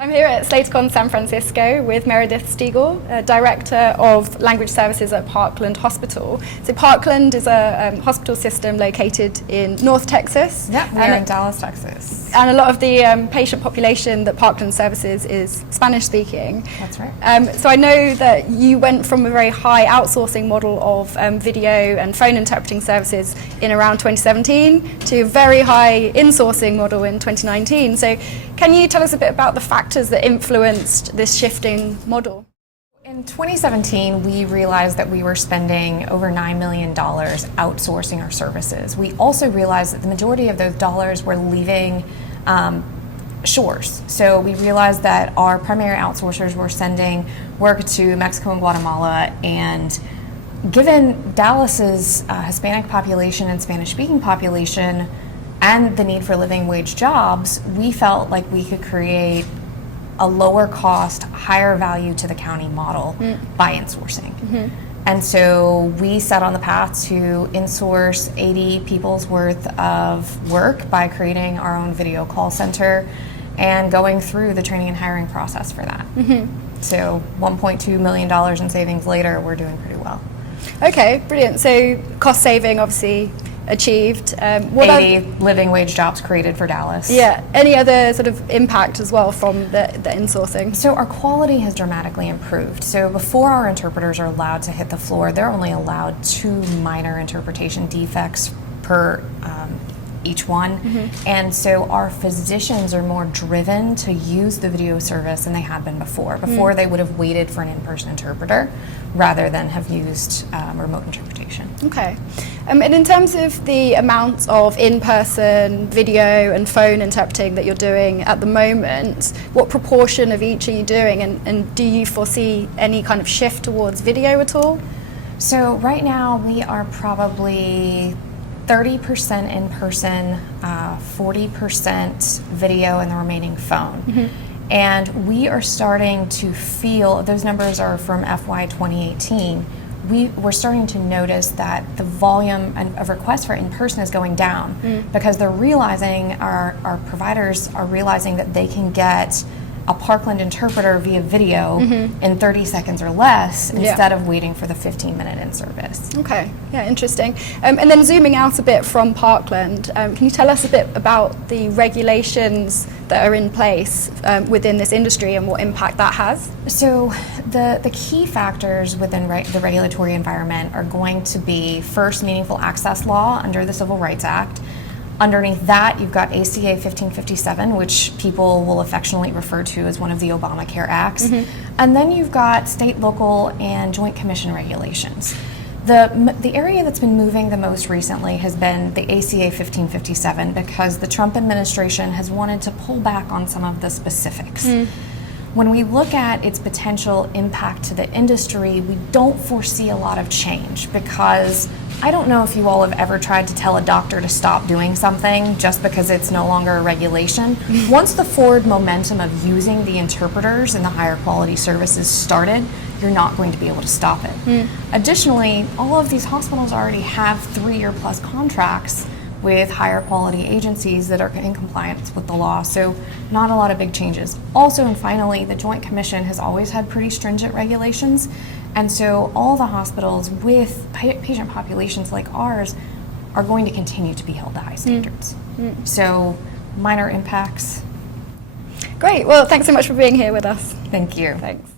I'm here at SlatorCon San Francisco with Meredith Stegall, Director of Language Services at Parkland Hospital. So Parkland is a hospital system located in North Texas. Yeah, we're in Dallas, Texas. And a lot of the patient population that Parkland services is Spanish speaking. That's right. So I know that you went from a very high outsourcing model of video and phone interpreting services in around 2017 to a very high insourcing model in 2019. So can you tell us a bit about the factors that influenced this shifting model? In 2017, we realized that we were spending over $9 million outsourcing our services. We also realized that the majority of those dollars were leaving shores. So we realized that our primary outsourcers were sending work to Mexico and Guatemala, and given Dallas's Hispanic population and Spanish-speaking population and the need for living wage jobs, we felt like we could create a lower cost, higher value to the county model by insourcing. And so we set on the path to insource 80 people's worth of work by creating our own video call center and going through the training and hiring process for that. So $1.2 million in savings later, we're doing pretty well. Okay, brilliant. So cost saving obviously achieved. 80 living wage jobs created for Dallas. Yeah. Any other sort of impact as well from the insourcing? So our quality has dramatically improved. So before our interpreters are allowed to hit the floor, they're only allowed 2 minor interpretation defects per each one. And so our physicians are more driven to use the video service than they had been before. Before they would have waited for an in-person interpreter rather than have used remote interpretation. Okay. And in terms of the amount of in-person video and phone interpreting that you're doing at the moment, what proportion of each are you doing, and do you foresee any kind of shift towards video at all? So right now we are probably 30% in person, 40% video, and the remaining phone. And we are starting to feel, those numbers are from FY 2018, we're starting to notice that the volume of requests for in-person is going down because they're realizing, our providers are realizing that they can get a Parkland interpreter via video in 30 seconds or less instead of waiting for the 15-minute in-service. Okay, yeah, interesting. And then zooming out a bit from Parkland, can you tell us a bit about the regulations that are in place within this industry and what impact that has? So the key factors within the regulatory environment are going to be, first, meaningful access law under the Civil Rights Act. Underneath that, you've got ACA 1557, which people will affectionately refer to as one of the Obamacare acts. And then you've got state, local, and joint commission regulations. The area that's been moving the most recently has been the ACA 1557 because the Trump administration has wanted to pull back on some of the specifics. When we look at its potential impact to the industry, we don't foresee a lot of change because I don't know if you all have ever tried to tell a doctor to stop doing something just because it's no longer a regulation. Once the forward momentum of using the interpreters and the higher quality services started, you're not going to be able to stop it. Additionally, all of these hospitals already have 3-year plus contracts with higher quality agencies that are in compliance with the law, so not a lot of big changes. Also, and finally, the Joint Commission has always had pretty stringent regulations, and so all the hospitals with patient populations like ours are going to continue to be held to high standards. So minor impacts. Great, well, thanks so much for being here with us. Thank you. Thanks.